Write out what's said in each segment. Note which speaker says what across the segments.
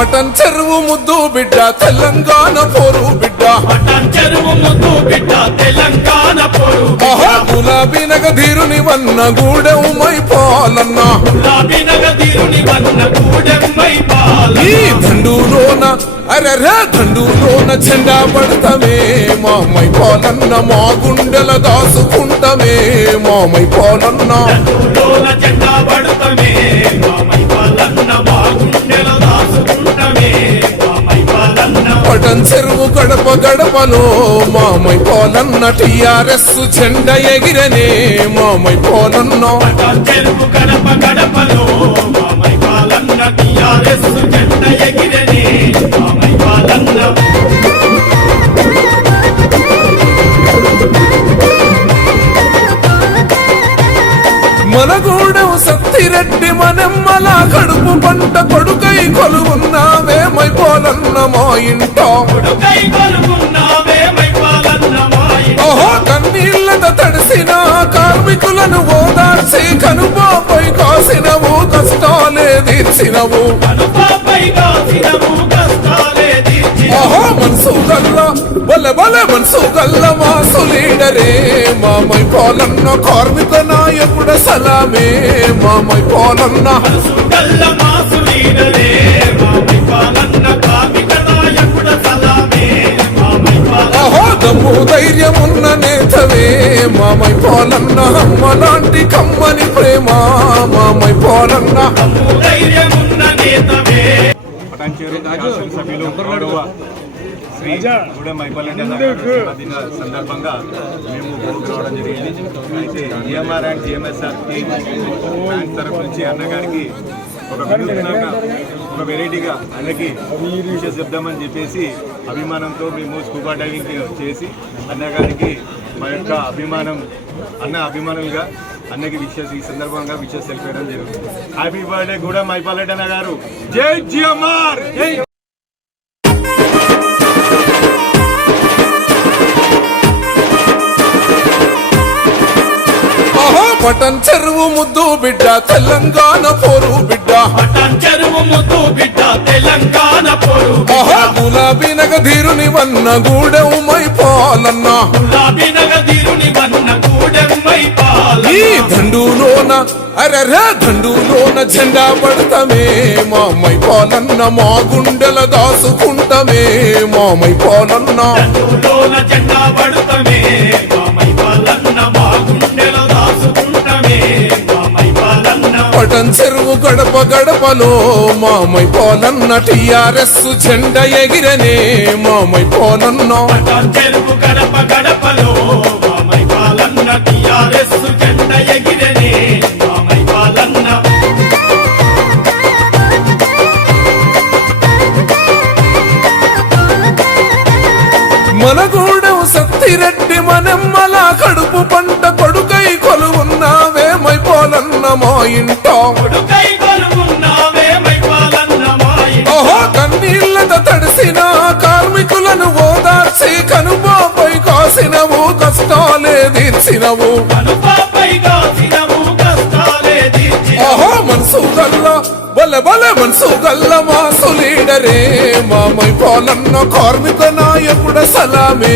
Speaker 1: పటన్ చెరువు ముద్దు బిడ్డ తెలంగాణ పోరు బిడ్డ.
Speaker 2: పట్టం చెరువు ముద్దు బిడ్డ తెలంగాణ పోరు
Speaker 1: ఆహా గులాబీ నగ ధీరుని వన్న గూడెమై పాలన్న
Speaker 2: గులాబీ నగదీరుని వన్న కూడెంబై పాల
Speaker 1: ఈ దండులోన అరెరే దండులోన చెండా పడతమే మామై పాలన్న మా గుండెల దాసుకుంటమే మామై పాలన్న
Speaker 2: లోన జెండా పడుతమే
Speaker 1: పటన్ చెరువు గడప గడపలో మామై పాలన్న టిఆర్ఎస్ జెండ ఎగిరనే మామై
Speaker 2: పట్టం చెరువు గడప గడపలో మామై పాలన్న టిఆర్ఎస్ జెండ ఎగిరనే మామై పాలన్న.
Speaker 1: మనగూడెం సత్తిరెడ్డి మనెమ్మల కడుపు పంట కొడుకై కొలువున్నావే మై పోలన్న మా ఇంట. ఓహో కన్నీళ్ళత తడిసిన కార్మికులను ఓదార్చి కనుపాపై కాసినవు కష్టాలే తీర్చినవు. ఓహో మనసు గల్ల బల బల మనసు గల్ల మాసు లీడరే మామై పోలన్న కార్మిక నాయకుడ సలామే మామై పోలన్న.
Speaker 2: సుగల్ల మాసులీడలే మామై పాలన్న కార్మిక నాయకుడ సలామే మామై పాలన్న.
Speaker 1: అహో దమ్ము ధైర్యమున్న నేతవే మామై పోలన్న అమ్మ లాంటి కమ్మని ప్రేమ మామై పోలన్న.
Speaker 2: ధైర్యమున్న నేతవే.
Speaker 3: శ్రీ గూడెం మైపల్లెడ్డి జన్మదిన సందర్భంగా మేము ఊరికి రావడం జరిగింది. అయితే ఈఎంఆర్ అండ్ జిఎంఎస్ఆర్ బ్యాంక్ తరఫు నుంచి అన్నగారికి ఒక వినూత్నంగా ఒక వెరైటీగా అన్నకి విషయం చెప్దామని చెప్పేసి అభిమానంతో మేము స్కూబా డైవింగ్ చేసి అన్నగారికి మా యొక్క అభిమానం అన్న అభిమానులుగా అన్నకి విషయస్ ఈ సందర్భంగా విషయస్ తెలిపేయడం జరుగుతుంది. హ్యాపీ బర్త్డే గూడెం మైపల్లెడ్డి అన్న గారు. జై జిఎంఆర్ జై
Speaker 1: పటన్ చెరువు ముద్దు బిడ్డ తెలంగాణ పోరు బిడ్డ.
Speaker 2: పట్టం చెరువు ముద్దు బిడ్డ తెలంగాణ పోరు
Speaker 1: అహో గులాబీ నగ ధీరుని వన్న గూడెమై పాలన్న
Speaker 2: గులాబీ నగదీరుని వన్న కూడెంబై పాల
Speaker 1: ఈ దండులోన అరెరే దండులోన జెండా పడతమే మామై పాలన్న మా గుండెల దాసుకుంటమే మామై పాలన్న
Speaker 2: లోన జెండా
Speaker 1: పటన్ చెరువు గడప గడపలో మామై పోలన్న టిఆర్ఎస్ జెండ ఎగిరనే మామై
Speaker 2: పట్టం చెరువు గడప గడపలో మామై పాలన్న టిఆర్ఎస్ జెండ ఎగిరనే మామై పాలన్న
Speaker 1: మనగూడెం సత్తిరెడ్డి మనెమ్మల కడుపు పంట కొడుకై కొలువున్నావే మా ఇంట. ఓహో కన్నీళ్ళత తడిసిన కార్మికులను ఓదార్చి కనుపాపై కాసినవు కష్టాలే తీర్చినవు. ఓహో మనసు గల్ల బల బల మనసు గల్ల మాసు లీడరే. మామై పోలన్న కార్మిక నాయకుడ సలామే.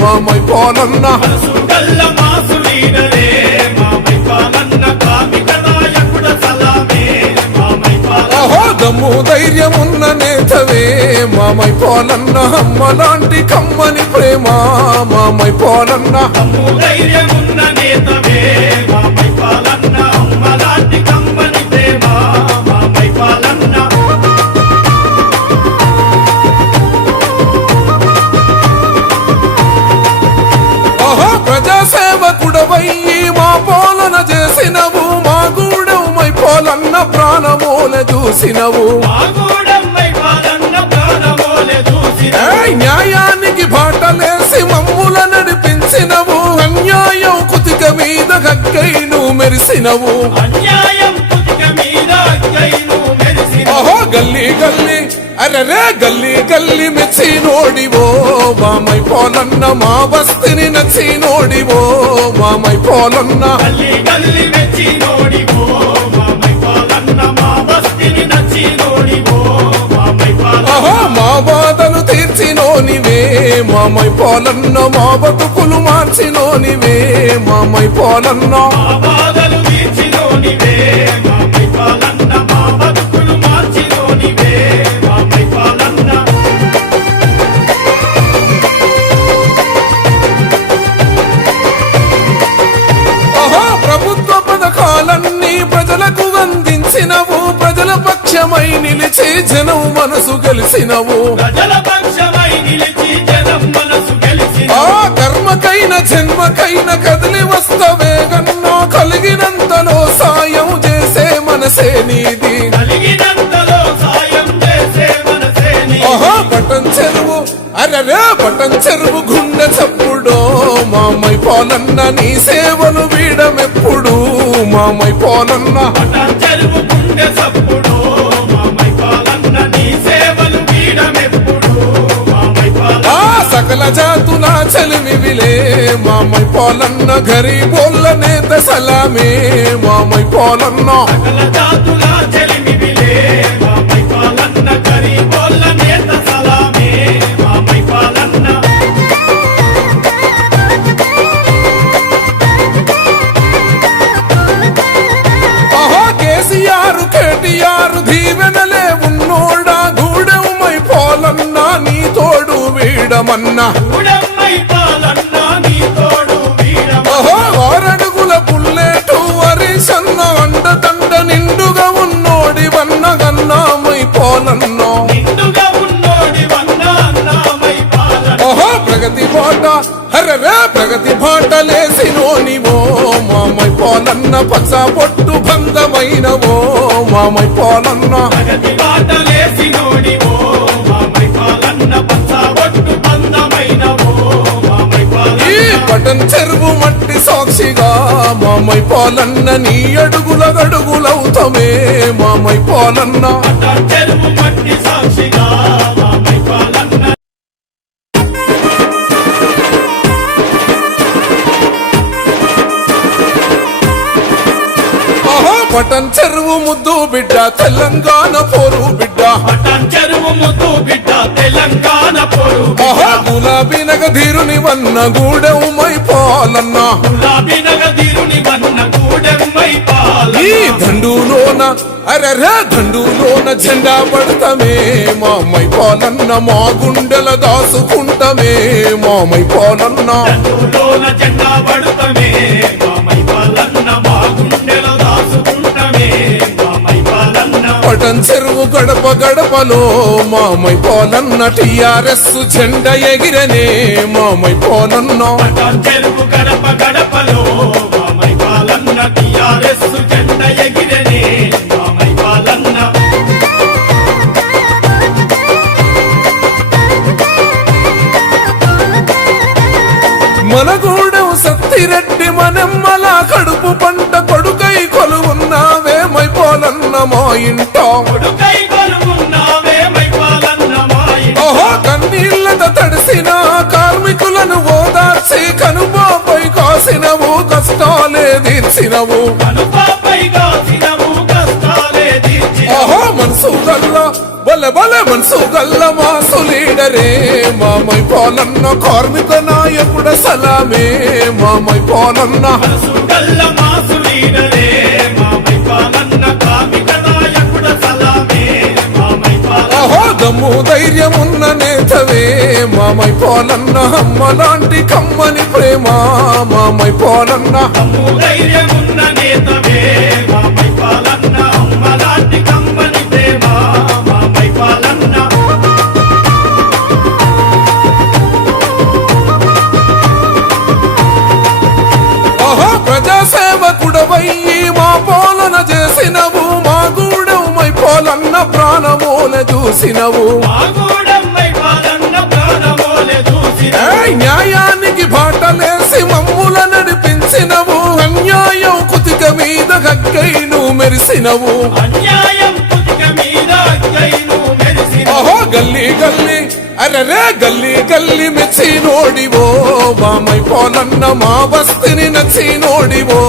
Speaker 1: మామై పోలన్న
Speaker 2: సుగల్ల
Speaker 1: ధైర్యమున్న నేతవే మామై పోలన్న అమ్మ లాంటి కమ్మని ప్రేమ మామై పోలన్న
Speaker 2: ధైర్యమున్న నేతవే.
Speaker 1: చూసినవు. న్యాయానికి బాటలేసి మమ్ముల నడిపించినవు. అన్యాయం కుతిక మీద గగ్గైను మెరిసినవు. ఓహో గల్లీ గల్లీ అరరే గల్లీ గల్లీ మెచ్చి నోడివో. మామై పోలన్న మా బస్తిని నచ్చి నోడివో. మామై పోలన్న
Speaker 2: గల్లీ గల్లీ మెచ్చి నోడివో. మామై పోలన్న మా
Speaker 1: బతుకులు మార్చినోనివే. మామై పోలన్న ప్రభుత్వ పథకాలన్నీ ప్రజలకు అందించినవు. ప్రజల పక్షమై నిలిచి జనం మనసు గెలిచినవు.
Speaker 2: ప్రజల పక్షమై నిలిచి
Speaker 1: కర్మకైన జన్మకైన కదిలి వస్తవే గన్నో కలిగినంతలో సాయం చేసే మనసే నీది. పటం చెరువు అరరే పటం చెరువు గుండె చప్పుడు. మామై పోలన్న నీ సేవలు వీడమెప్పుడు. మామై పోలన్న
Speaker 2: పటాన్ చెరువు గుండె
Speaker 1: సకల జాతుల చలిమివిలే మామై పోలన్న గరీబోళ్ళ నేత సలామే. మామై పోలన్న.
Speaker 2: సకల జాతుల చెలిమివిలే మా మైపాలన్న గరీబోళ్ళ నేత సలామే. మా మైపాలన్న
Speaker 1: ఆహా కేసీఆర్ కేటీఆర్ దీవెనలే ఉన్నోడా. గూడెమై పోలన్న నీ తోడు వీడమన్నా. పచ్చ పొట్టు బంధమైనవో మామై పోలన్న. పటన్ చెరువు మట్టి సాక్షిగా మామై పోలన్న నీ అడుగుల గడుగులవుతమే మామై పోలన్న.
Speaker 2: చెరువు మట్టి సాక్షిగా
Speaker 1: పటన్ చెరువు ముద్దు బిడ్డ తెలంగాణ పోరు బిడ్డ.
Speaker 2: పటాన్ చెరువు ముద్దు బిడ్డ తెలంగాణ పొరు
Speaker 1: ఆహా గులాబీ నగధీరుని వన్న గూడెమై పోలన్న
Speaker 2: గులాబీ నగదీరుని వన్న కూడెమ్మై పాలన
Speaker 1: ఈ దండులోన అరరే దండులోన జెండా పడతమే. మామై పోలన్న మా గుండెల దాసుకుంటమే. మామై పోలన్న
Speaker 2: లోన జెండా
Speaker 1: చెరువు గడప గడపలో మామై పోలన్న టిఆర్ఎస్ జెండా ఎగిరనే మామై పోలన్న
Speaker 2: పటాన్ చెరువు గడప గడపలో టిఆర్ఎస్ జెండ ఎగిరనే
Speaker 1: మనగూడెం సత్తిరెడ్డి మనెమ్మల కడుపు పంట కొడుకై కొలువున్నావే మై పోలన్న మా ఇంట. ఓహో కన్నీళ్ళతో తడిసిన కార్మికులను ఓదార్చి కనుబాపై కాసినవు కష్టాలే తీర్చినవు. ఓహో మనసు గల్ల బల బల మనసు గల్ల మాసు లీడరే. మామై పోలన్న కార్మిక నాయకుడ సలామే. మామై పోలన్న ధైర్యమున్న నేతవే మామై పోలన్న అమ్మ లాంటి కమ్మని ప్రేమ మామై పోలన్న ధైర్యం చూసినవు. న్యాయానికి బాటలేసి మమ్ముల నడిపించినవు. అన్యాయం కుతిక మీద గగ్గైను మెరిసినవు. ఓహో గల్లీ గల్లీ అరరే గల్లీ గల్లీ మెచ్చి నోడివో. మామై పోలన్న మా బస్తిని నచ్చి నోడివో.